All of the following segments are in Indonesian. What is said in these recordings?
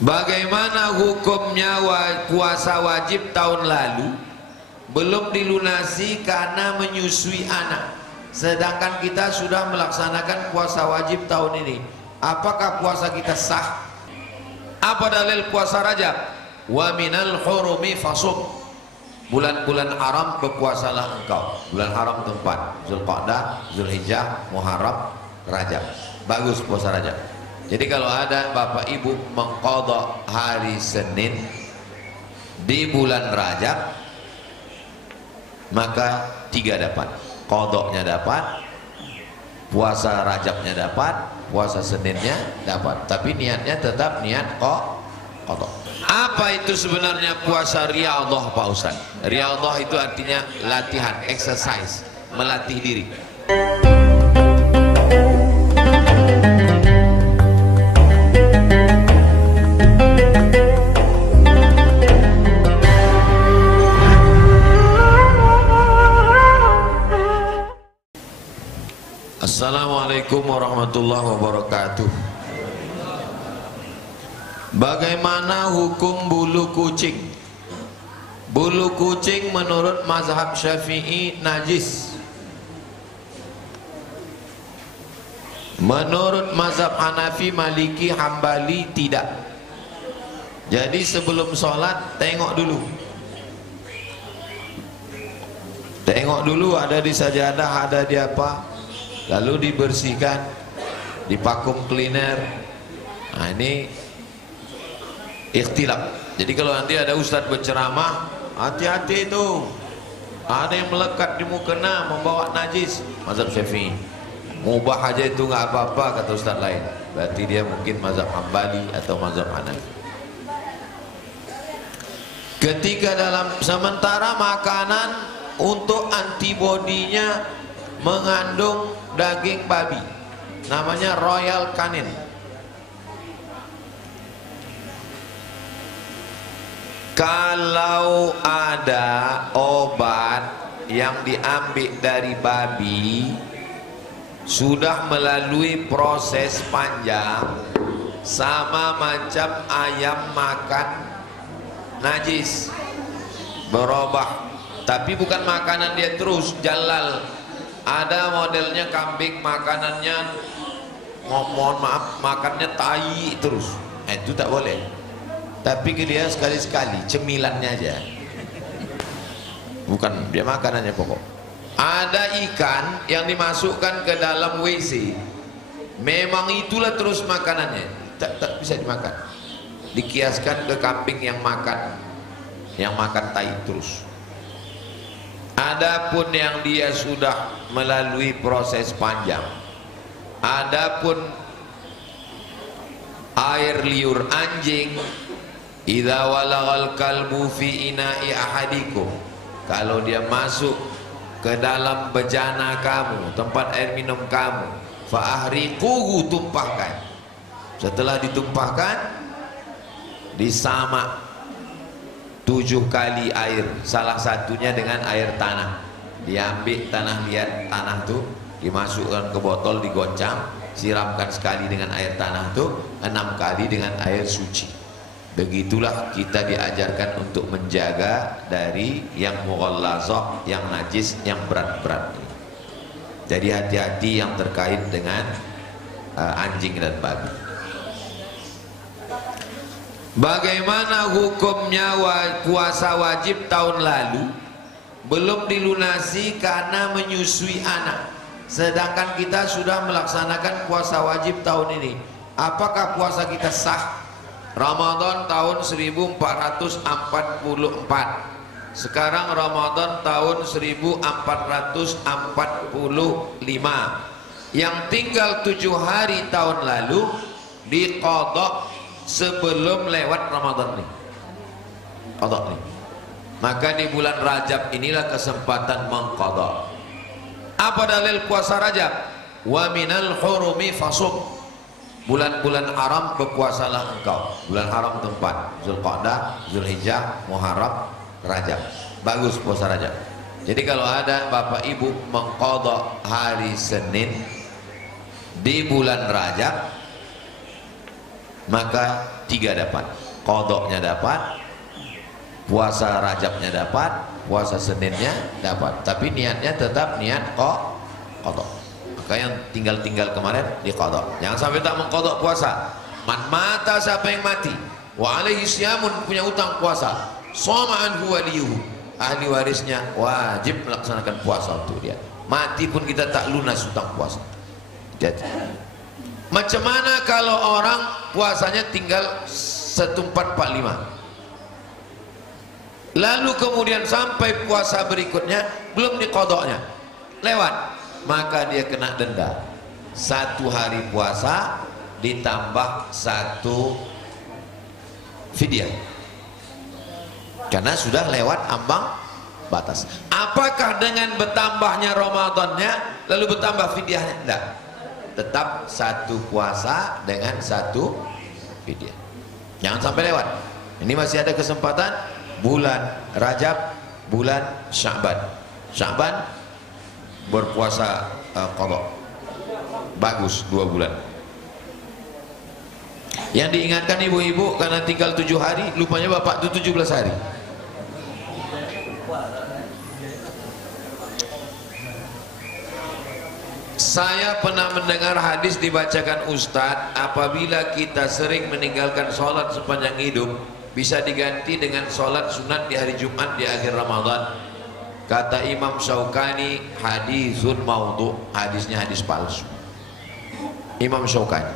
Bagaimana hukumnya puasa wajib tahun lalu belum dilunasi karena menyusui anak, sedangkan kita sudah melaksanakan puasa wajib tahun ini? Apakah puasa kita sah? Apa dalil puasa Rajab? Wa minal hurumi fasum. Bulan-bulan haram berpuasalah engkau. Bulan haram itu 4: Zulqa'dah, Zulhijjah, Muharram, Rajab. Bagus puasa Rajab. Jadi kalau ada bapak ibu mengqadha hari Senin di bulan Rajab, maka 3 dapat. Qadhanya dapat, puasa Rajabnya dapat, puasa Seninnya dapat. Tapi niatnya tetap niat qadha. Apa itu sebenarnya puasa riyadhah Pak Ustaz? Riyadhah itu artinya latihan, exercise, melatih diri. Assalamualaikum warahmatullahi wabarakatuh. Bagaimana hukum bulu kucing? Bulu kucing menurut mazhab Syafi'i najis. Menurut mazhab Hanafi, Maliki, Hambali tidak. Jadi sebelum sholat tengok dulu. Tengok dulu ada di sajadah, ada di apa, lalu dibersihkan, dipakum cleaner. Nah ini ikhtilaf. Jadi kalau nanti ada ustadz berceramah, hati-hati itu, ada yang melekat di mukena membawa najis. Mazhab Syafi'i mubah aja itu nggak apa-apa, kata ustadz lain. Berarti dia mungkin mazhab Hambali atau mazhab Hanafi. Ketika dalam sementara makanan untuk antibodinya mengandung daging babi, namanya Royal Canin. Kalau ada obat yang diambil dari babi sudah melalui proses panjang, sama macam ayam makan najis, berubah. Tapi bukan makanan dia terus jalal. Ada modelnya kambing makanannya, mohon maaf, makannya tai terus. Itu tak boleh. Tapi dia sekali-sekali cemilannya aja, bukan dia makanannya pokok. Ada ikan yang dimasukkan ke dalam WC, memang itulah terus makanannya, tak bisa dimakan. Dikiaskan ke kambing yang makan tai terus. Adapun yang dia sudah melalui proses panjang, adapun air liur anjing, idza walagal kalbu fi ina'i ahadikum, kalau dia masuk ke dalam bejana kamu, tempat air minum kamu, fa ahriquhu, tumpahkan. Setelah ditumpahkan, disamak 7 kali air, salah satunya dengan air tanah. Diambil tanah liat, tanah tuh dimasukkan ke botol, digoncang, siramkan sekali dengan air tanah tuh, 6 kali dengan air suci. Begitulah kita diajarkan untuk menjaga dari yang mughallazah, yang najis, yang berat-berat. Jadi hati-hati yang terkait dengan anjing dan babi. Bagaimana hukumnya puasa wajib tahun lalu belum dilunasi karena menyusui anak, sedangkan kita sudah melaksanakan puasa wajib tahun ini? Apakah puasa kita sah? Ramadan tahun 1444, sekarang Ramadan tahun 1445, yang tinggal 7 hari tahun lalu diqadha sebelum lewat Ramadan nih. Qadha nih. Maka di bulan Rajab inilah kesempatan mengqadha. Apa dalil puasa Rajab? Wa minal hurumi fasum. Bulan-bulan haram berpuasalah engkau. Bulan haram itu 4: Zulqa'dah, Zulhijjah, Muharram, Rajab. Bagus puasa Rajab. Jadi kalau ada bapak ibu mengqadha hari Senin di bulan Rajab, maka 3 dapat, qadoknya dapat, puasa Rajabnya dapat, puasa Seninnya dapat, tapi niatnya tetap niat qadok. Maka yang tinggal-tinggal kemarin diqadok, jangan sampai tak mengqadok puasa. Man mata, siapa yang mati, wa alaihi syamun, punya utang puasa, shoma anhu waliyuhu, ahli warisnya wajib melaksanakan puasa untuk dia. Mati pun kita tak lunas utang puasa. Jadi macam mana kalau orang puasanya tinggal 1445, lalu kemudian sampai puasa berikutnya belum diqadoknya, lewat, maka dia kena denda 1 hari puasa ditambah 1 fidyah, karena sudah lewat ambang batas. Apakah dengan bertambahnya Ramadannya lalu bertambah fidyahnya? Tidak, tetap 1 puasa dengan 1 fidyah, jangan sampai lewat. Ini masih ada kesempatan, bulan Rajab, bulan Sya'ban berpuasa qadha, bagus 2 bulan. Yang diingatkan ibu-ibu karena tinggal 7 hari, lupanya bapak itu 17 hari. Saya pernah mendengar hadis dibacakan Ustadz, apabila kita sering meninggalkan sholat sepanjang hidup, bisa diganti dengan sholat sunat di hari Jumat di akhir Ramadan. Kata Imam Syaukani, hadisun maudhu, hadisnya hadis palsu. Imam Syaukani.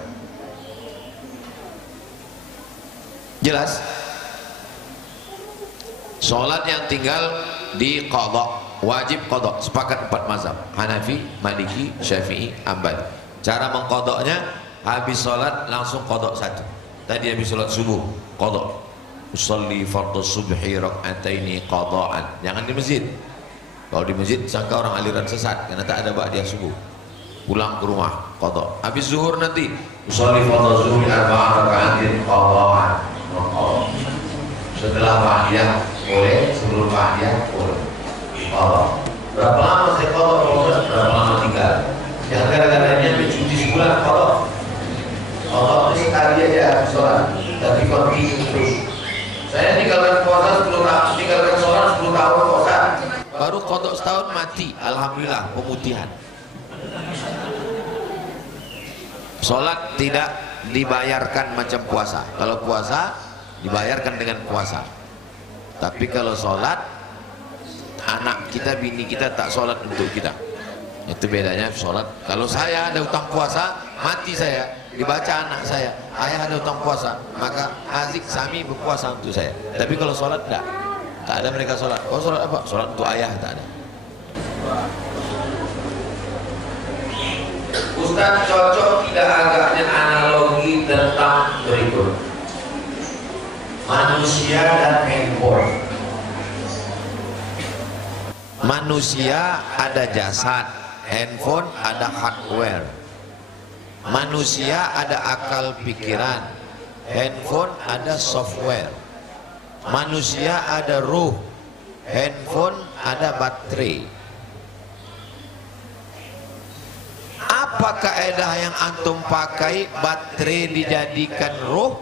Jelas? Sholat yang tinggal di qadha, wajib qadha, sepakat 4 mazhab, Hanafi, Maliki, Syafi'i, Hambali. Cara mengqadhanya, habis sholat langsung qadha 1. Tadi habis sholat subuh qadha, usolli fardhu subhi rak'ataini qadha'an. Jangan di masjid. Kalau di masjid sangka orang aliran sesat karena tak ada ba'diyah subuh. Pulang ke rumah qadha. Habis zuhur nanti usolli fardhu zuhri 4 raka'atin qadha'an. Setelah ba'diyah boleh, sebelum ba'diyah boleh. Berapa lama saya qadha? Berapa lama tinggal? Yang gara-garanya mencuci sebulan qadha. Allah ini sekali aja sholat, tapi kontinu terus. Saya tinggalkan puasa 10 tahun, tinggalkan sholat 10 tahun puasa, baru qadha setahun mati, alhamdulillah pemutihan. Sholat tidak dibayarkan macam puasa. Kalau puasa dibayarkan dengan puasa, tapi kalau sholat, anak kita, bini kita tak sholat untuk kita, itu bedanya sholat. Kalau saya ada utang puasa, mati saya, dibaca anak saya, ayah ada utang puasa, maka azik sami berpuasa untuk saya. Tapi kalau sholat tak ada mereka sholat. Kau sholat apa? Sholat untuk ayah, tak ada. Ustaz, cocok tidak agaknya analogi tentang berikut manusia dan handphone. Manusia ada jasad, handphone ada hardware. Manusia ada akal pikiran, handphone ada software. Manusia ada ruh, handphone ada baterai. Apa kaedah yang antum pakai baterai dijadikan ruh?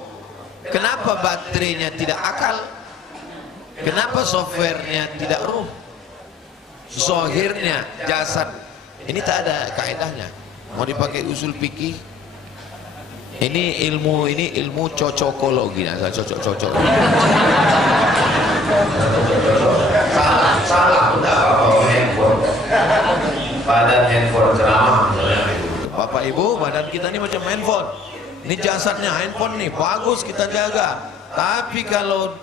Kenapa baterainya tidak akal? Kenapa softwarenya tidak ruh? Zohirnya jasad. Ini tak ada kaedahnya. Mau dipakai usul fikih. Ini ilmu cocokologi. Nah, cocok. Salah enggak apa-apa handphone. Badan handphone ceramah. Bapak Ibu, badan kita ini macam handphone. Ini jasadnya handphone nih, bagus kita jaga. Tapi kalau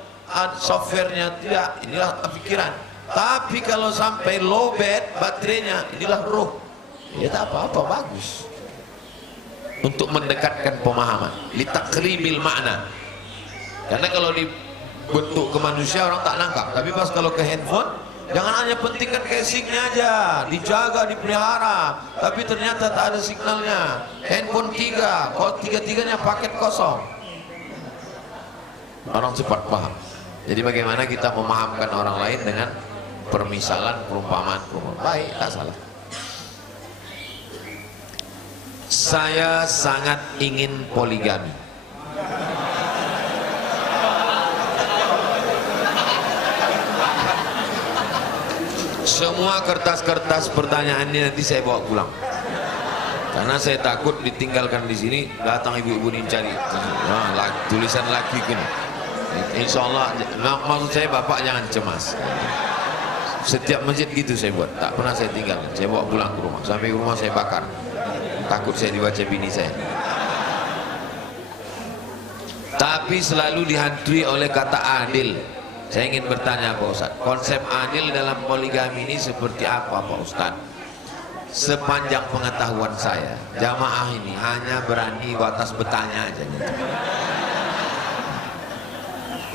softwarenya tidak, inilah pikiran. Tapi kalau sampai low bed baterainya, inilah ruh. Ya tak apa-apa, bagus. Untuk mendekatkan pemahaman, litakrimil makna. Karena kalau dibentuk ke manusia orang tak nangkap. Tapi pas kalau ke handphone, jangan hanya pentingkan casingnya aja, dijaga, dipelihara, tapi ternyata tak ada signalnya. Handphone 3, kalau 3-3-nya paket kosong. Orang cepat paham. Jadi bagaimana kita memahamkan orang lain dengan permisalan, perumpamaan. Baik, tak salah. Saya sangat ingin poligami. Semua kertas-kertas pertanyaannya nanti saya bawa pulang. Karena saya takut ditinggalkan di sini, datang ibu-ibu ini cari. Nah, tulisan laki gini. Insya Allah, maksud saya bapak jangan cemas. Setiap masjid gitu saya buat, tak pernah saya tinggalkan. Saya bawa pulang ke rumah, sampai ke rumah saya bakar. Takut saya dibaca bini saya. Tapi selalu dihantui oleh kata adil. Saya ingin bertanya Pak Ustadz, konsep adil dalam poligami ini seperti apa Pak Ustadz? Sepanjang pengetahuan saya, jamaah ini hanya berani batas bertanya aja.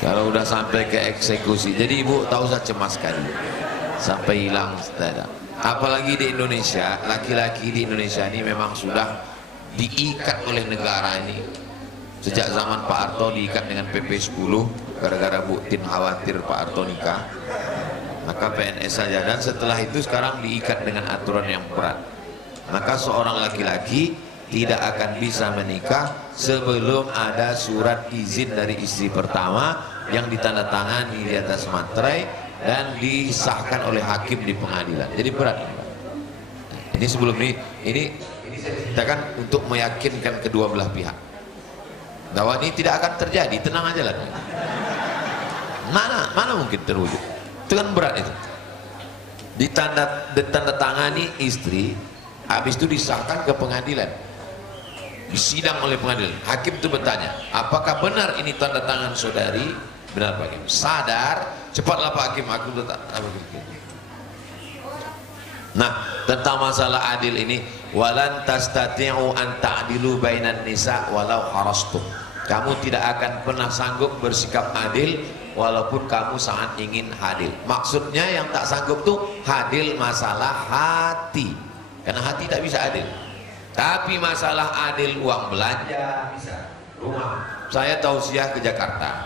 Kalau udah sampai ke eksekusi, jadi ibu tak usah cemas sekali sampai hilang. Apalagi di Indonesia, laki-laki di Indonesia ini memang sudah diikat oleh negara ini. Sejak zaman Pak Harto diikat dengan PP 10 gara-gara Bu Tin khawatir Pak Harto nikah, maka PNS saja, dan setelah itu sekarang diikat dengan aturan yang berat. Maka seorang laki-laki tidak akan bisa menikah sebelum ada surat izin dari istri pertama yang ditandatangani di atas materai dan disahkan oleh hakim di pengadilan. Jadi berat. Ini sebelum ini saya ceritakan untuk meyakinkan kedua belah pihak bahwa ini tidak akan terjadi, tenang aja lah. Mana mungkin terwujud? Itu kan berat itu. Ditandatangani istri, habis itu disahkan ke pengadilan, disidang oleh pengadilan. Hakim itu bertanya, apakah benar ini tanda tangan saudari? Benar Pak Hakim. Sadar, cepatlah Pak Hakim, aku letak. Nah, tentang masalah adil ini, walan tastati'u an ta'dilu bainan nisa walau harastum. Kamu tidak akan pernah sanggup bersikap adil walaupun kamu sangat ingin adil. Maksudnya yang tak sanggup tuh adil masalah hati, karena hati tak bisa adil. Tapi masalah adil uang belanja bisa. Rumah saya tausiah ke Jakarta,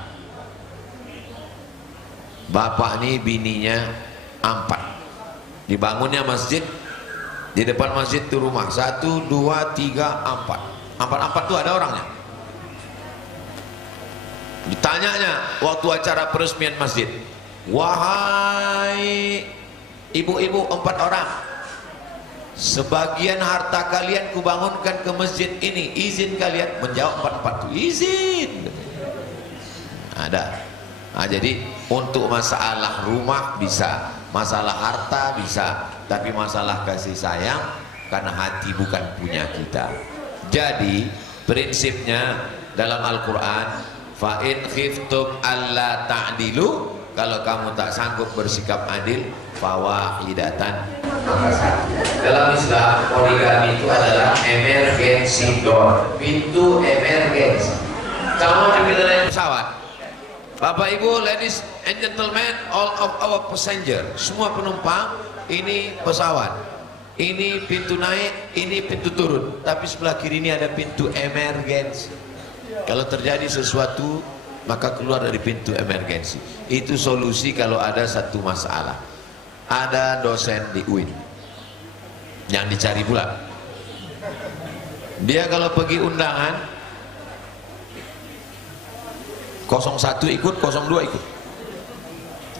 bapak nih bininya 4, dibangunnya masjid, di depan masjid tuh rumah 1, 2, 3, 4. 4 tuh ada orangnya. Ditanyanya waktu acara peresmian masjid, wahai ibu-ibu 4 orang, sebagian harta kalian kubangunkan ke masjid ini, izin kalian? Menjawab 4 tuh izin. Ada. Nah, jadi untuk masalah rumah bisa, masalah harta bisa, tapi masalah kasih sayang karena hati bukan punya kita. Jadi prinsipnya dalam Al-Quran, fa in khiftum alla ta'dilu, kalau kamu tak sanggup bersikap adil, fawahidatan. Dalam Islam poligami itu adalah emergency door, pintu emergency. Kamu di kendaraan pesawat, Bapak Ibu, ladies and gentlemen, all of our passenger, semua penumpang, ini pesawat, ini pintu naik, ini pintu turun, tapi sebelah kiri ini ada pintu emergency. Kalau terjadi sesuatu maka keluar dari pintu emergency. Itu solusi kalau ada satu masalah. Ada dosen di UIN yang dicari pula. Dia kalau pergi undangan 01 ikut, 02 ikut.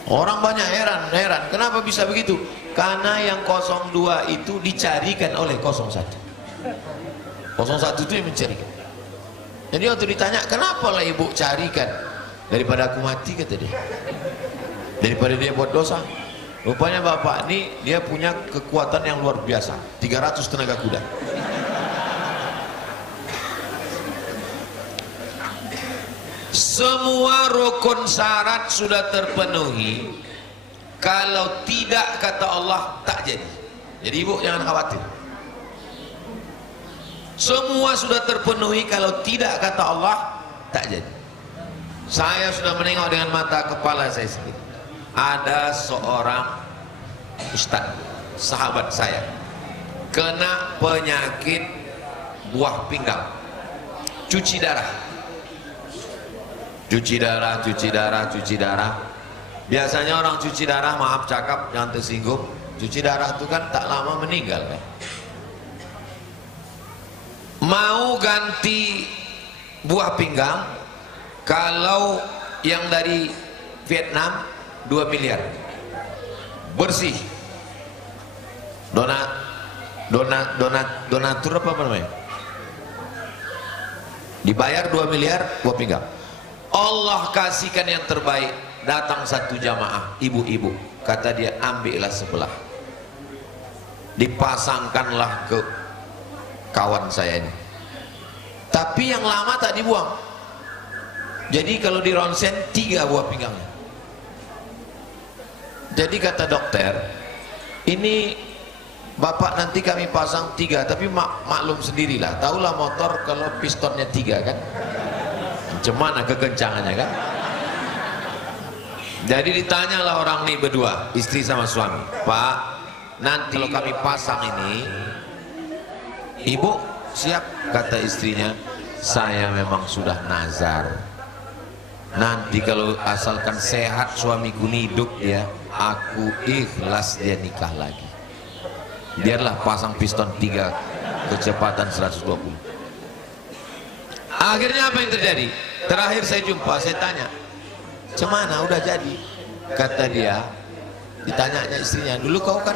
Orang banyak heran, kenapa bisa begitu? Karena yang 02 itu dicarikan oleh 01. 01 itu yang mencarikan. Jadi waktu ditanya, kenapa lah ibu carikan? Daripada aku mati, kata dia. Daripada dia buat dosa. Rupanya bapak ini dia punya kekuatan yang luar biasa, 300 tenaga kuda. Semua rukun syarat sudah terpenuhi. Kalau tidak, kata Allah, tak jadi. Jadi ibu jangan khawatir. Semua sudah terpenuhi, kalau tidak, kata Allah, tak jadi. Saya sudah menengok dengan mata kepala saya sendiri. Ada seorang ustaz, sahabat saya, kena penyakit buah pinggang, cuci darah. Biasanya orang cuci darah, maaf cakap, jangan tersinggung, cuci darah itu kan tak lama meninggal kan. Mau ganti buah pinggang, kalau yang dari Vietnam 2 miliar bersih, donatur apa namanya, dibayar 2 miliar gua pinggang. Allah kasihkan yang terbaik, datang satu jamaah ibu-ibu, kata dia ambillah sebelah, dipasangkanlah ke kawan saya ini, tapi yang lama tak dibuang, jadi kalau di ronsen 3 buah pinggangnya. Jadi kata dokter, ini bapak nanti kami pasang 3, tapi maklum sendirilah, tahulah motor kalau pistonnya 3 kan, gimana kekencangannya kan. Jadi ditanyalah orang nih berdua, istri sama suami, Pak, nanti kalau kami pasang ini, ibu siap? Kata istrinya, saya memang sudah nazar, nanti kalau asalkan sehat suamiku hidup ya, aku ikhlas dia nikah lagi, biarlah pasang piston 3 kecepatan 120. Akhirnya apa yang terjadi? Terakhir saya jumpa, saya tanya, cemana udah jadi? Kata dia, ditanyanya istrinya, dulu kau kan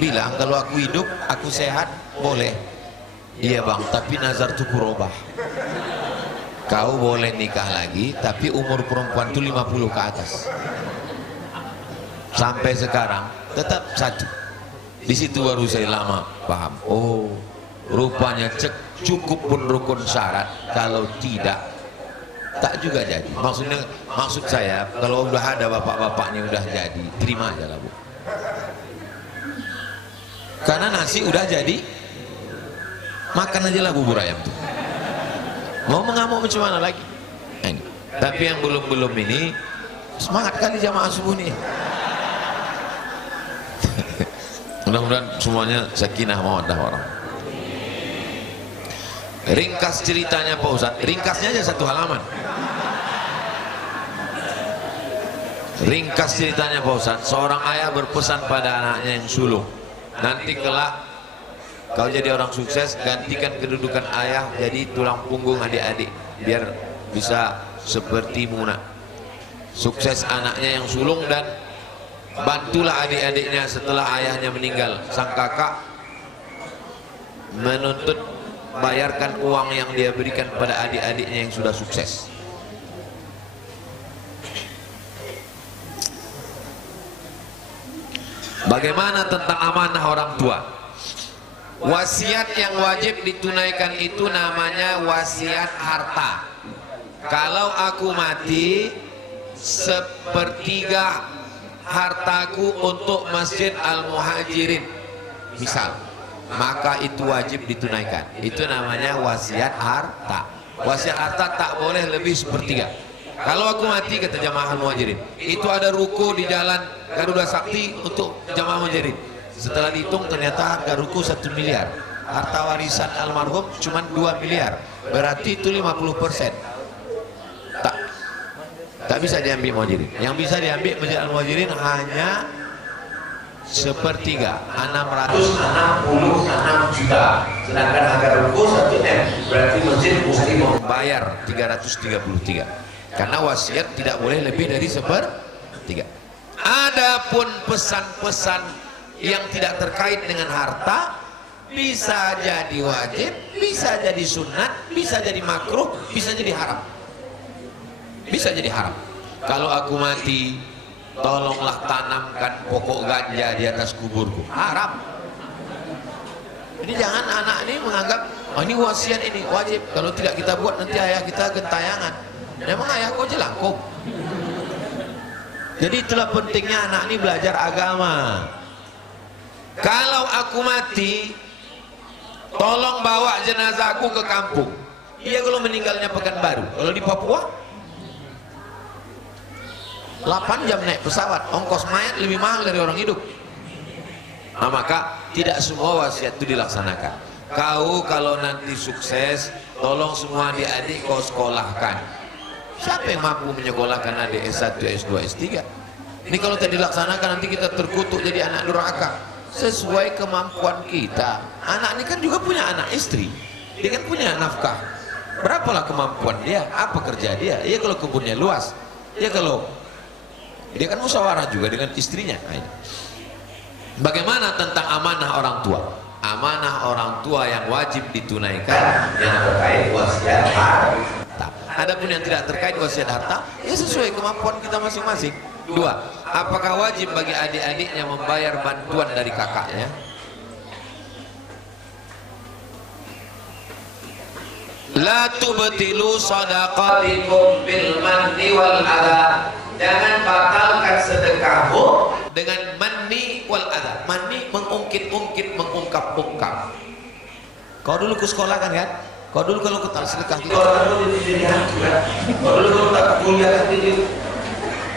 bilang kalau aku hidup, aku sehat, boleh. Iya bang, tapi nazar tuh kurobah, kau boleh nikah lagi, tapi umur perempuan tuh 50 ke atas. Sampai sekarang tetap 1. Di situ baru saya lama paham. Oh, rupanya cukup pun rukun syarat, kalau tidak tak juga jadi. Maksud saya, kalau udah ada bapak-bapaknya udah jadi, terima aja lah bu, karena nasi udah jadi, makan aja lah bubur ayam tuh, mau mengamuk macam mana lagi. Ini. Tapi yang belum ini semangat kali jamaah subuh nih. Mudah-mudahan semuanya sakinah mawaddah warahmah. Ringkas ceritanya Pak Ustadz, ringkasnya aja 1 halaman. Ringkas ceritanya Pak Ustadz, seorang ayah berpesan pada anaknya yang sulung, nanti kelak kau jadi orang sukses, gantikan kedudukan ayah jadi tulang punggung adik-adik, biar bisa seperti Muna. Sukses anaknya yang sulung, dan bantulah adik-adiknya setelah ayahnya meninggal. Sang kakak menuntut bayarkan uang yang dia berikan pada adik-adiknya yang sudah sukses. Bagaimana tentang amanah orang tua? Wasiat yang wajib ditunaikan itu namanya wasiat harta. Kalau aku mati, 1/3 hartaku untuk Masjid Al-Muhajirin misal, maka itu wajib ditunaikan. Itu namanya wasiat harta. Wasiat harta tak boleh lebih 1/3. Kalau aku mati, kata jamaah Al-Muhajirin, itu ada ruko di jalan Garuda Sakti untuk jamaah Muhajirin. Setelah dihitung ternyata harga ruko 1 miliar, harta warisan almarhum cuma 2 miliar, berarti itu 50%. Tak bisa diambil Muhajirin. Yang bisa diambil Masjid Al-Muhajirin hanya 1/3, 666 juta. Sedangkan harga ruko 1 M, berarti masjid mesti membayar 333. Karena wasiat tidak boleh lebih dari 1/3. Adapun pesan-pesan yang tidak terkait dengan harta, bisa jadi wajib, bisa jadi sunat, bisa jadi makruh, bisa jadi haram. Bisa jadi haram. Kalau aku mati, tolonglah tanamkan pokok ganja di atas kuburku. Haram. Jadi jangan anak ini menganggap, oh ini wasiat, ini wajib, kalau tidak kita buat nanti ayah kita gentayangan. Memang ayah kau jelangkung. Jadi itulah pentingnya anak ini belajar agama. Kalau aku mati, tolong bawa jenazahku ke kampung. Iya kalau meninggalnya Pekanbaru. Kalau di Papua 8 jam naik pesawat, ongkos mayat lebih mahal dari orang hidup. Nah, maka tidak semua wasiat itu dilaksanakan. Kau kalau nanti sukses, tolong semua adik-adik kau sekolahkan. Siapa yang mampu menyekolahkan adik S1, S2, S3? Ini kalau tidak dilaksanakan nanti kita terkutuk jadi anak durhaka. Sesuai kemampuan kita. Anak ini kan juga punya anak istri, dia kan punya nafkah. Berapalah kemampuan dia, apa kerja dia? Iya kalau kebunnya luas, ya kalau dia kan musyawarah juga dengan istrinya. Bagaimana tentang amanah orang tua? Amanah orang tua yang wajib ditunaikan yang terkait wasiat harta. Adapun yang tidak terkait wasiat harta, ya sesuai kemampuan kita masing-masing. Dua, apakah wajib bagi adik-adiknya membayar bantuan dari kakaknya? La tubtilu sadaqatikum bil manni wal adha. Jangan batalkan sedekahmu dengan manni wal adha. Manni mengungkit-ungkit, mengungkap-ungkap. Kau dulu ke sekolah kan? Kau dulu kalau ke sedekah gitu. Kau dulu tak kuliah gitu.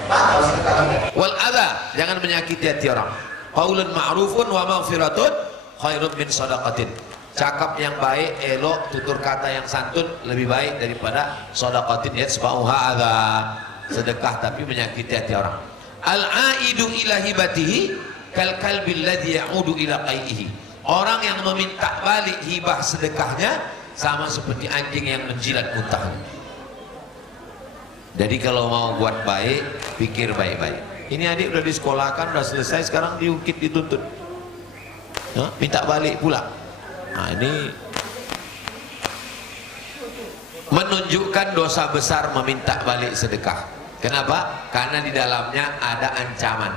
Batal sedekah. Wal adha, jangan menyakiti hati orang. Qaulun ma'rufun wa maghfiratun khairun min sadaqatin. Cakap yang baik, elok, tutur kata yang santun lebih baik daripada shadaqatin yatsba'uha adza. Sedekah tapi menyakiti hati orang. Al-aidu ila hibatihi kal kalbi alladhi ya'udu ila qaihi. Orang yang meminta balik hibah sedekahnya sama seperti anjing yang menjilat muntahnya. Jadi kalau mau buat baik, pikir baik-baik. Ini adik udah disekolahkan, udah selesai, sekarang diungkit, dituntut. Minta balik pula. Nah, ini menunjukkan dosa besar meminta balik sedekah. Kenapa? Karena di dalamnya ada ancaman.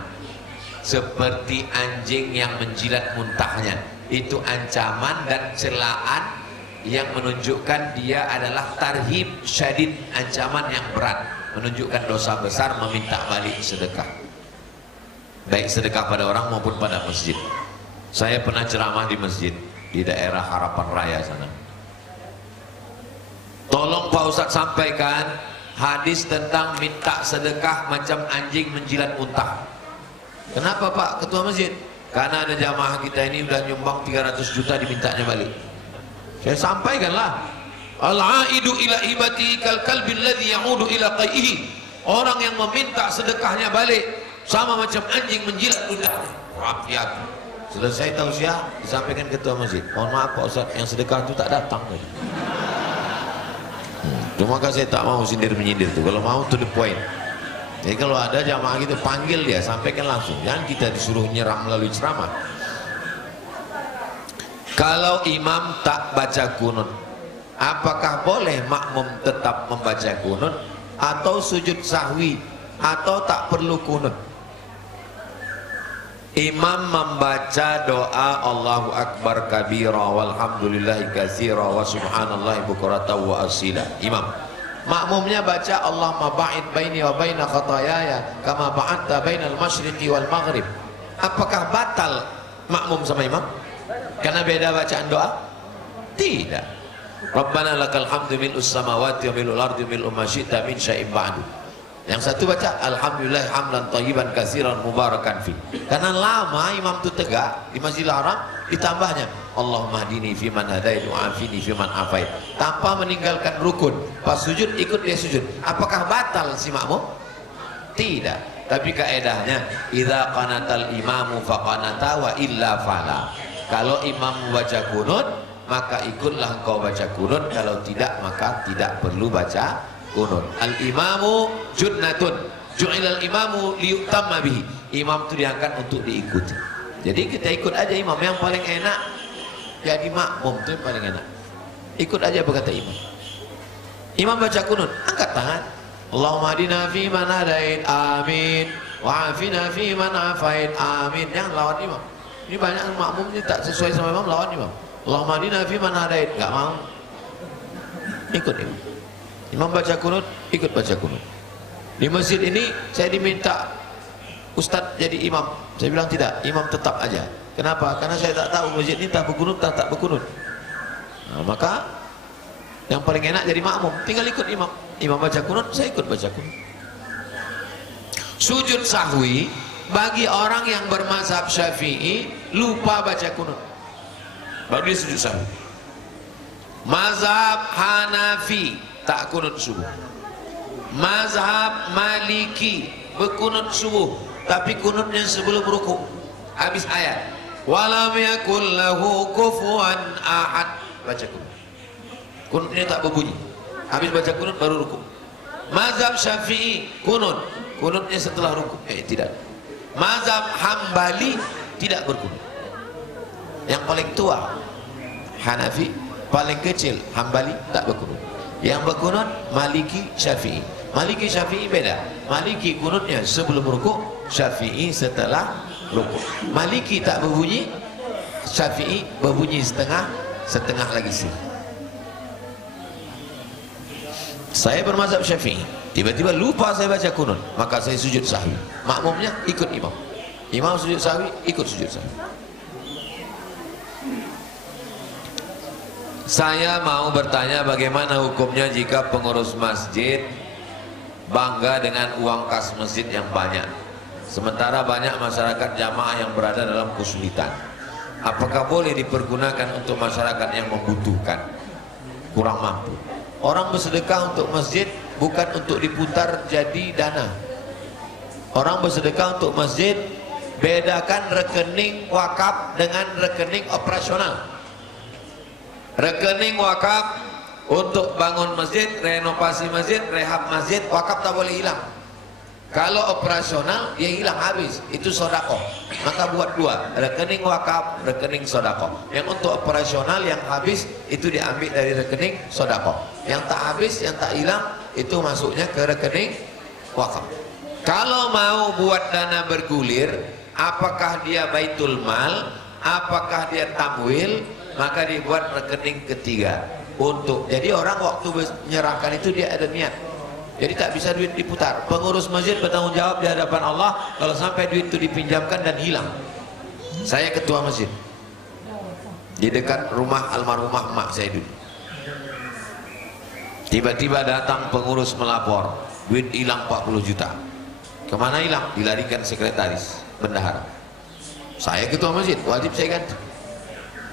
Seperti anjing yang menjilat muntahnya. Itu ancaman dan celaan yang menunjukkan dia adalah tarhib syadid, ancaman yang berat, menunjukkan dosa besar meminta balik sedekah. Baik sedekah pada orang maupun pada masjid. Saya pernah ceramah di masjid di daerah Harapan Raya sana. Tolong Pak Ustadz sampaikan hadis tentang minta sedekah macam anjing menjilat muntah. Kenapa Pak Ketua Masjid? Karena ada jamaah kita ini udah nyumbang 300 juta dimintanya balik. Saya sampaikanlah, al-aidu ila ibati kal kalbi alladhi ya'udu ila qaihi. Orang yang meminta sedekahnya balik sama macam anjing menjilat muntah. Rakyat selesai tausiah disampaikan ketua masjid, mohon maaf Pak Ustaz, yang sedekah itu tak datang. Cuma kan saya tak mau sindir menyindir tuh, kalau mau to the point. Jadi kalau ada jamaah gitu panggil dia, sampaikan langsung, jangan kita disuruh nyerang melalui ceramah. Kalau imam tak baca kunut, apakah boleh makmum tetap membaca kunut atau sujud sahwi atau tak perlu kunut? Imam membaca doa Allahu Akbar kabira walhamdulillahi katsira wa subhanallahi bukratan wa asila. Imam. Makmumnya baca Allahumma ba'id baini wa baina khataayaya kama ba'adta bainal masyriqi wal maghrib. Apakah batal makmum sama imam? Karena beda bacaan doa? Tidak. Rabbana lakal hamdu mil'us samawati wa mil'ul ardi mil'u ma syi'ta min syai'in ba'du. Yang satu baca alhamdulillah hamdan thayyiban katsiran mubarakan fi. Karena lama imam itu tegak di Masjidil Haram, ditambahnya Allahumma hdini fi man hadait wa afini fi man afait, tanpa meninggalkan rukun. Pas sujud ikut dia sujud. Apakah batal si makmum? Tidak. Tapi kaedahnya idza qanatal imamu faqanata wa illa fala. Kalau imam membaca kunut maka ikutlah engkau baca kunut, kalau tidak maka tidak perlu baca kunut. Al imamu junnatun ju'ilal imamu liyutamma bihi. Imam itu diangkat untuk diikuti. Jadi kita ikut aja imam, yang paling enak jadi makmum itu yang paling enak. Ikut aja berkata imam. Imam baca kunut, angkat tangan. Allahumma hadina fi man hadait, amin. Wa afina fi man afait, amin. Jangan lawan imam. Ini banyak makmum ini tak sesuai sama imam, lawan imam. Allahumma hadina fi man hadait, enggak mau. Ikut imam. Imam baca kunut, ikut baca kunut. Di masjid ini saya diminta Ustadz jadi imam. Saya bilang tidak, imam tetap aja. Kenapa? Karena saya tak tahu masjid ini tak berkunut tak berkunut. Nah, maka yang paling enak jadi makmum, tinggal ikut imam. Imam baca kunut, saya ikut baca kunut. Sujud sahwi bagi orang yang bermazhab Syafi'i lupa baca kunut, baru dia sujud sahwi. Mazhab Hanafi tak kunut subuh. Mazhab Maliki berkunut subuh, tapi kunutnya sebelum rukuk, habis ayat. Walam yakul lahu kufuwan ahad, baca kunut. Kunutnya tak berbunyi, habis baca kunut baru rukuk. Mazhab Syafi'i kunutnya setelah rukuk, tidak. Mazhab Hambali tidak berkunut. Yang paling tua Hanafi, paling kecil Hambali tak berkunut. Yang berkunut Maliki, Syafi'i. Maliki, Syafi'i beda. Maliki kunutnya sebelum rukuk, Syafi'i setelah rukuk. Maliki tak berbunyi, Syafi'i berbunyi setengah lagi sih. Saya bermazhab Syafi'i, tiba-tiba lupa saya baca kunut, maka saya sujud sahwi. Makmumnya ikut imam. Imam sujud sahwi, ikut sujud sahwi. Saya mau bertanya bagaimana hukumnya jika pengurus masjid bangga dengan uang kas masjid yang banyak, sementara banyak masyarakat jamaah yang berada dalam kesulitan. Apakah boleh dipergunakan untuk masyarakat yang membutuhkan, kurang mampu? Orang bersedekah untuk masjid bukan untuk diputar jadi dana. Orang bersedekah untuk masjid, bedakan rekening wakaf dengan rekening operasional. Rekening wakaf untuk bangun masjid, renovasi masjid, rehab masjid, wakaf tak boleh hilang. Kalau operasional dia hilang habis, itu sodakoh. Maka buat dua, rekening wakaf, rekening sodakoh. Yang untuk operasional yang habis itu diambil dari rekening sodakoh. Yang tak habis, yang tak hilang itu masuknya ke rekening wakaf. Kalau mau buat dana bergulir, apakah dia baitul mal, apakah dia tamwil, maka dibuat rekening ketiga. Jadi orang waktu menyerahkan itu dia ada niat. Jadi tak bisa duit diputar. Pengurus masjid bertanggung jawab di hadapan Allah kalau sampai duit itu dipinjamkan dan hilang. Saya ketua masjid di dekat rumah almarhumah emak saya dulu. Tiba-tiba datang pengurus melapor, duit hilang 40 juta. Kemana hilang? Dilarikan sekretaris bendahara. Saya ketua masjid, wajib saya ganti.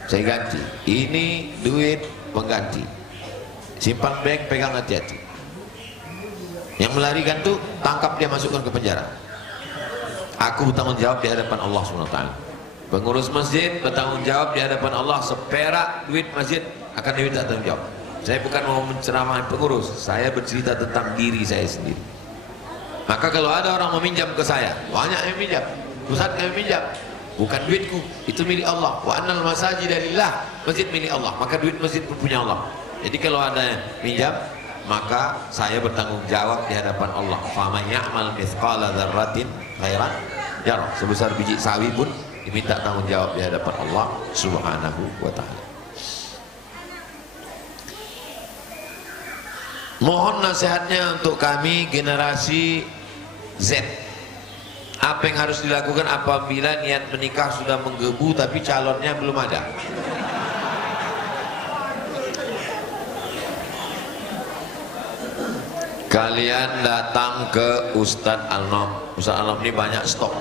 Saya ganti. Ini duit pengganti. Simpan bank, pegang hati-hati. Yang melarikan tuh tangkap dia, masukkan ke penjara. Aku bertanggung jawab di hadapan Allah SWT. Pengurus masjid bertanggung jawab di hadapan Allah, seperak duit masjid akan diminta tanggung jawab. Saya bukan mau menceramai pengurus, saya bercerita tentang diri saya sendiri. Maka kalau ada orang meminjam ke saya, banyak yang minjam, pusat yang minjam, bukan duitku, itu milik Allah. Wa annal masajida lillah, masjid milik Allah, maka duit masjid pun punya Allah. Jadi kalau ada yang minjam, maka saya bertanggung jawab di hadapan Allah. Faman ya'mal mithqala dzarratin khairan yarah. Sebesar biji sawi pun diminta tanggung jawab di hadapan Allah Subhanahu wa taala. Mohon nasihatnya untuk kami generasi Z. Apa yang harus dilakukan apabila niat menikah sudah menggebu tapi calonnya belum ada? Kalian datang ke Ustadz Al-Nom. Ustadz Al-Nom ini banyak stok.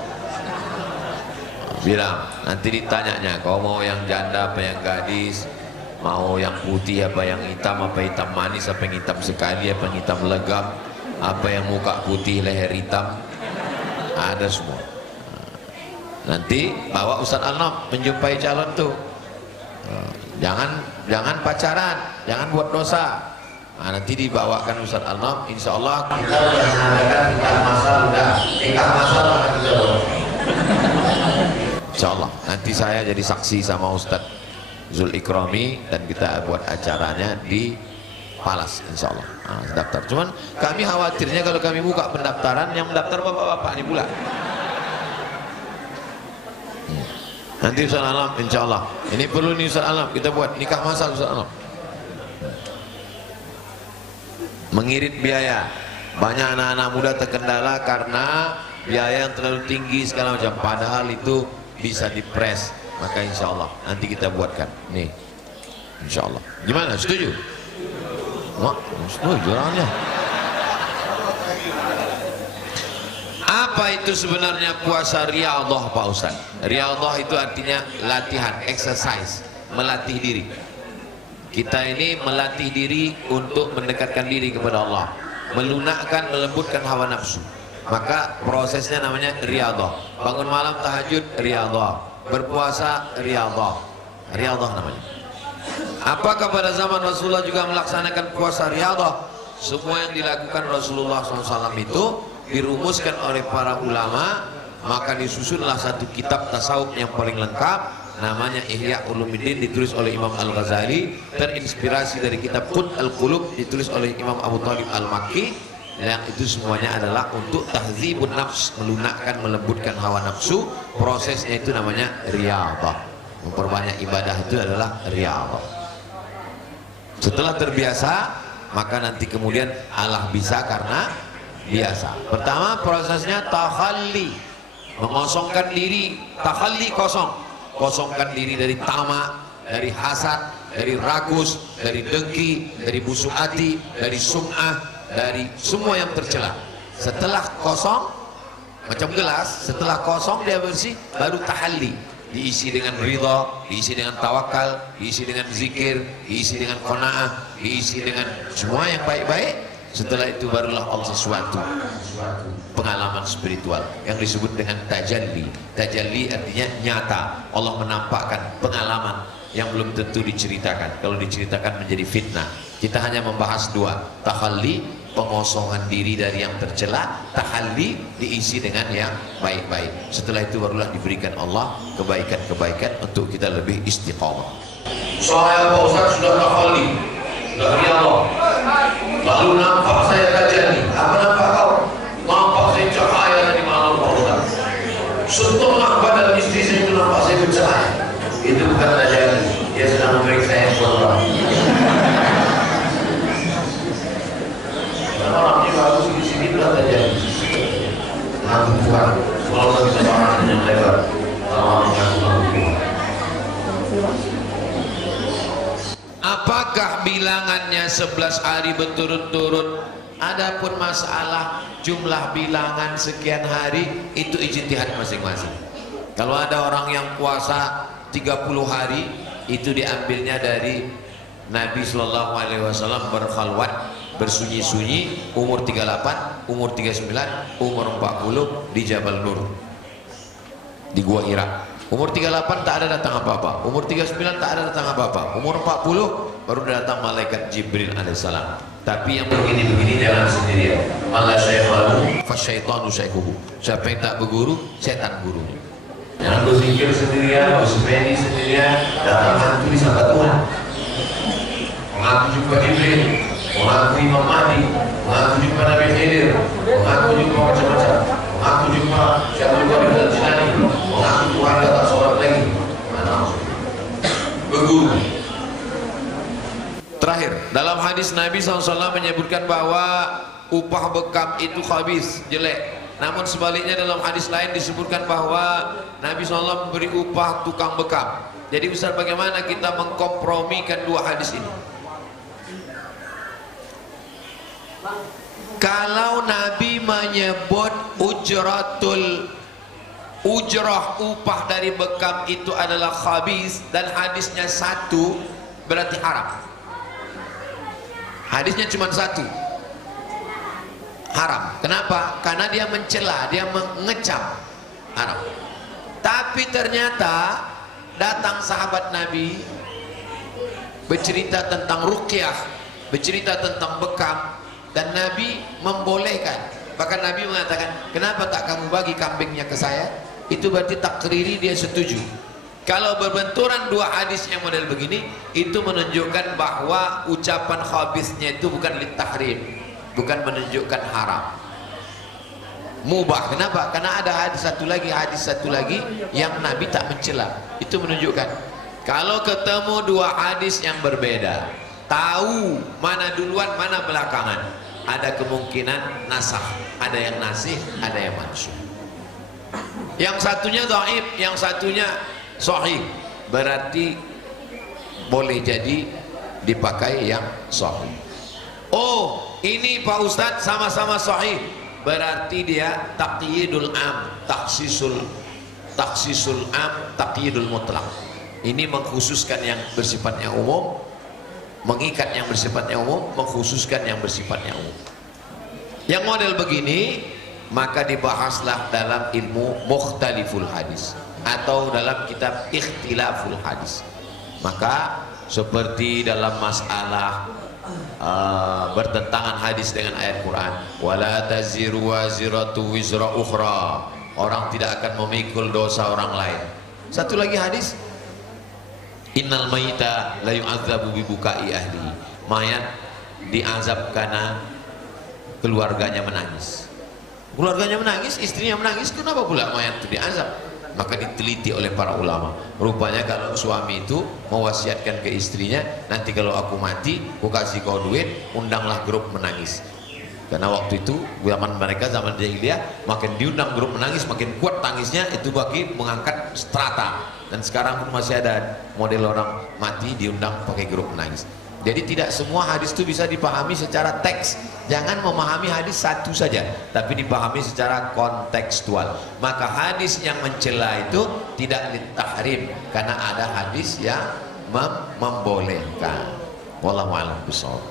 Bilang, nanti ditanyanya, kau mau yang janda apa yang gadis, mau yang putih apa yang hitam, apa hitam manis, apa yang hitam sekali, apa yang hitam legam, apa yang muka putih leher hitam, ada semua. Nanti bawa Ustadz Al-Nom menjumpai calon tuh. Jangan pacaran, jangan buat dosa. Nah, nanti dibawakan Ustadz Al-Nom, insya Allah kita melaksanakan nikah masal, nikah masal akan kita bawa. Insya Allah nanti saya jadi saksi sama Ustadz Zul Ikrami dan kita buat acaranya di Palas, insya Allah. Nah, daftar. Cuman kami khawatirnya kalau kami buka pendaftaran yang mendaftar bapak-bapak ini pula. Nanti Ustadz Al-Nom, insya Allah. Ini perlu nih Ustadz Al-Nom, kita buat nikah masal Ustadz Al-Nom. Mengirit biaya, banyak anak-anak muda terkendala karena biaya yang terlalu tinggi segala macam, padahal itu bisa dipres. Maka insya Allah nanti kita buatkan nih, insya Allah. Gimana, setuju? Mak, setuju orangnya. Apa itu sebenarnya puasa riyadhah Pak Ustaz? Riyadhah itu artinya latihan, exercise, melatih diri. Kita ini melatih diri untuk mendekatkan diri kepada Allah, melunakkan, melembutkan hawa nafsu. Maka prosesnya namanya riyadhah. Bangun malam tahajud riyadhah, berpuasa riyadhah, riyadhah namanya. Apakah pada zaman Rasulullah juga melaksanakan puasa riyadhah? Semua yang dilakukan Rasulullah SAW itu dirumuskan oleh para ulama maka disusunlah satu kitab tasawuf yang paling lengkap, namanya Ihya Ulumuddin, ditulis oleh Imam Al-Ghazali, terinspirasi dari kitab Qut Al-Qulub ditulis oleh Imam Abu Thalib Al-Makki, yang itu semuanya adalah untuk tahdzibun nafs, melunakkan, melembutkan hawa nafsu. Prosesnya itu namanya riyadhah, memperbanyak ibadah itu adalah riyadhah. Setelah terbiasa, maka nanti kemudian Allah bisa karena biasa. Pertama prosesnya takhalli, mengosongkan diri. Takhalli, kosong, kosongkan diri dari tamak, dari hasad, dari ragus, dari dengki, dari busuk hati, dari sum'ah, dari semua yang tercela. Setelah kosong macam gelas, setelah kosong dia bersih, baru tahalli, diisi dengan ridha, diisi dengan tawakal, diisi dengan zikir, diisi dengan qanaah, diisi dengan semua yang baik-baik. Setelah itu barulah Allah sesuatu pengalaman spiritual yang disebut dengan tajalli. Tajalli artinya nyata, Allah menampakkan pengalaman yang belum tentu diceritakan. Kalau diceritakan menjadi fitnah. Kita hanya membahas dua, takhalli, pengosongan diri dari yang tercela, tahalli, diisi dengan yang baik-baik. Setelah itu barulah diberikan Allah kebaikan-kebaikan untuk kita lebih istiqamah. Saya Pak Ustaz sudah takhalli, sudah riyadhah, lalu nampak saya tajalli. Apa nampak kau? Nampak saya cahaya di malam Pak Ustaz. Setengah badan istri saya itu nampak saya bercahaya. Itu bukan tajalli, dia sedang memeriksa handphone. Orangnya bagus di sini berat aja. Ngaku Tuhan, kalau nggak bisa bahas yang lebar, ngaku. Apakah bilangannya 11 hari berturut-turut? Adapun masalah jumlah bilangan sekian hari itu ijtihad masing-masing. Kalau ada orang yang puasa 30 hari, itu diambilnya dari Nabi Shallallahu Alaihi Wasallam berkhalwat, bersunyi-sunyi, umur 38, umur 39, umur 40 di Jabal Nur, di Gua Hira. Umur 38 tak ada datang apa-apa, umur 39 tak ada datang apa-apa, umur 40 baru datang malaikat Jibril alaihissalam. Tapi yang begini-begini jangan sendirian. Allah syaikhanu fasyaitanu syaikhuhu. Siapa yang tak berguru, setan gurunya. Jangan berzikir sendirian, bersepedi sendirian, datang hantu disangka Tuhan. Mengaku jumpa Jibril, mengaku Imam Mahdi, mengaku jumpa Nabi Khidir, mengaku jumpa macam-macam, mengaku jumpa Syaikhul Qadir Al-Jilani, mengaku Tuhan tak sholat lagi. Mana berguru. Terakhir, dalam hadis Nabi SAW menyebutkan bahwa upah bekam itu khabis, jelek. Namun sebaliknya dalam hadis lain disebutkan bahwa Nabi SAW memberi upah tukang bekam. Jadi Ustaz, bagaimana kita mengkompromikan dua hadis ini? Kalau Nabi menyebut ujrah upah dari bekam itu adalah khabis dan hadisnya satu, berarti haram. Hadisnya cuma satu, haram. Kenapa? Karena dia mencela, dia mengecam, haram. Tapi ternyata datang sahabat Nabi bercerita tentang ruqyah, bercerita tentang bekam, dan Nabi membolehkan. Bahkan Nabi mengatakan, kenapa tak kamu bagi kambingnya ke saya? Itu berarti takriri, dia setuju. Kalau berbenturan dua hadis yang model begini, itu menunjukkan bahwa ucapan khabisnya itu bukan litahrim, bukan menunjukkan haram, mubah. Kenapa? Karena ada hadis satu lagi yang Nabi tak mencela. Itu menunjukkan kalau ketemu dua hadis yang berbeda, tahu mana duluan mana belakangan, ada kemungkinan nasakh, ada yang nasih, ada yang mansukh. Yang satunya dhaif, yang satunya sahih, berarti boleh jadi dipakai yang sahih. Oh, ini Pak Ustadz sama-sama sahih, berarti dia taqyidul am, taksisul am, taqyidul mutlak. Ini mengkhususkan yang bersifatnya umum, mengikat yang bersifatnya umum, mengkhususkan yang bersifatnya umum. Yang model begini maka dibahaslah dalam ilmu mukhtaliful hadis atau dalam kitab ikhtilaful hadis. Maka seperti dalam masalah bertentangan hadis dengan ayat Quran, wala taziru waziratu wizra ukhra, orang tidak akan memikul dosa orang lain. Satu lagi hadis, innal mayyita la yu'adzabu bi bukai ahli. Mayat diazab karena keluarganya menangis. Keluarganya menangis, istrinya menangis, kenapa pula mayat itu diazab? Maka diteliti oleh para ulama. Rupanya kalau suami itu mewasiatkan ke istrinya, nanti kalau aku mati, aku kasih kau duit, undanglah grup menangis. Karena waktu itu zaman mereka, zaman jahiliyah, makin diundang grup menangis, makin kuat tangisnya, itu bagi mengangkat strata. Dan sekarang pun masih ada model orang mati diundang pakai grup menangis. Jadi tidak semua hadis itu bisa dipahami secara teks. Jangan memahami hadis satu saja, tapi dipahami secara kontekstual. Maka hadis yang mencela itu tidak ditahrim, karena ada hadis yang membolehkan. Wallahu a'lam bishawab.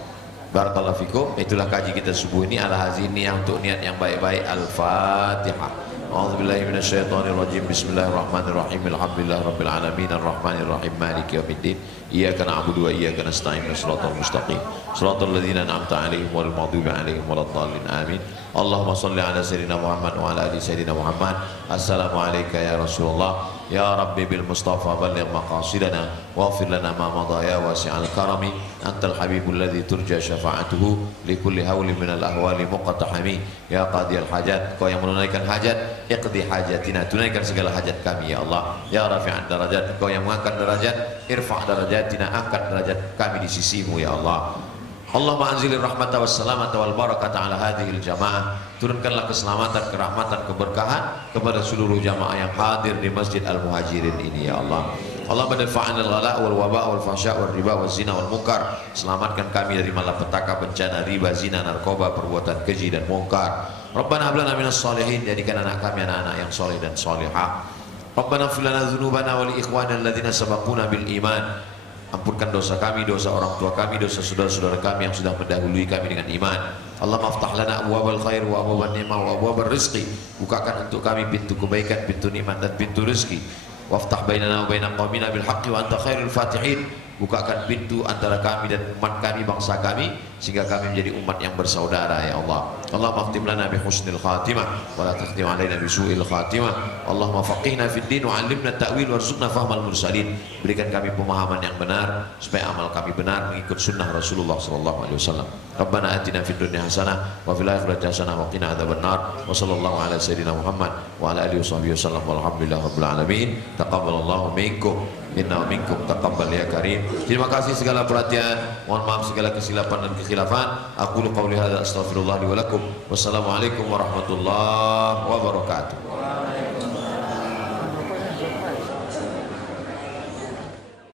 Barakallahu fikum. Itulah kaji kita subuh ini. Ala hazini yang untuk niat yang baik-baik. Al-Fatihah. A'udzubillahi minasyaitonirrajim. Bismillahirrahmanirrahim. Alhamdulillah rabbil alamin arrahmanir rahim maliki yaumiddin. Iyyaka na'budu wa iyyaka nasta'in. Shiratal mustaqim. Shiratal ladzina an'amta 'alaihim ghairil maghdubi 'alaihim waladdallin. Amin. Allahumma shalli ala sayyidina Muhammad wa ala ali sayyidina Muhammad. Assalamu alayka ya Rasulullah. Ya Rabbi bil Mustafa balligh maqasidana waghfir lana ma madha ya wasi'al karami antal habibul ladzi turja syafa'atuhu li kulli hawli minal ahwali muqtahami ya qadiyal hajat. Kau yang menunaikan hajat, iqdi hajatina, tunaikan segala hajat kami ya Allah. Ya rafi'ad darajat, kau yang mengangkat derajat, irfa' darajatina, angkat derajat kami di sisimu ya Allah. Allahumma anzilir rahmata wassalamata wal barakata ala hadhil jamaah. Turunkanlah keselamatan, kerahmatan, keberkahan kepada seluruh jamaah yang hadir di Masjid Al-Muhajirin ini ya Allah. Allah menafa'ana al-ghala wal waba wal fahsya wal riba wal zina wal munkar. Selamatkan kami dari malapetaka, bencana, riba, zina, narkoba, perbuatan keji dan munkar. Rabbana hab lana minas shalihin, jadikan anak kami anak-anak yang saleh dan salihah. Rabbana ighfir lana dzunubana wa li ikhwanina alladziina sabaquna bil iman. Ampunkan dosa kami, dosa orang tua kami, dosa saudara-saudara kami yang sudah mendahului kami dengan iman. Allah maftah lana abwabal khair wa abwaban ni'mah wa abwabar rizqi. Bukakan untuk kami pintu kebaikan, pintu nikmat dan pintu rezeki. Waftah bainana wa baina qaumina bil haqqi wa anta khairul fatihin. Bukakan pintu antara kami dan umat kami, bangsa kami, sehingga kami menjadi umat yang bersaudara ya Allah. Allahumma khtim lana bi husnil khatimah wa la takhtim alaina bi su'il khatimah. Allahumma faqihna fid din wa 'allimna ta'wil warzuqna fahmal mursalin. Berikan kami pemahaman yang benar supaya amal kami benar mengikut sunnah Rasulullah sallallahu alaihi wasallam. Rabbana atina fid dunya hasanah wa fil akhirati hasanah wa qina adzabannar. Wa sallallahu ala sayyidina Muhammad wa ala alihi wasallam walhamdulillahi rabbil alamin. Taqabbalallahu minkum inna minkum taqabbal ya karim. Terima kasih segala perhatian. Mohon maaf segala kesilapan dan kekhilafan. Aku qouli hadza astaghfirullah li wa lakum. Wassalamualaikum warahmatullahi wabarakatuh.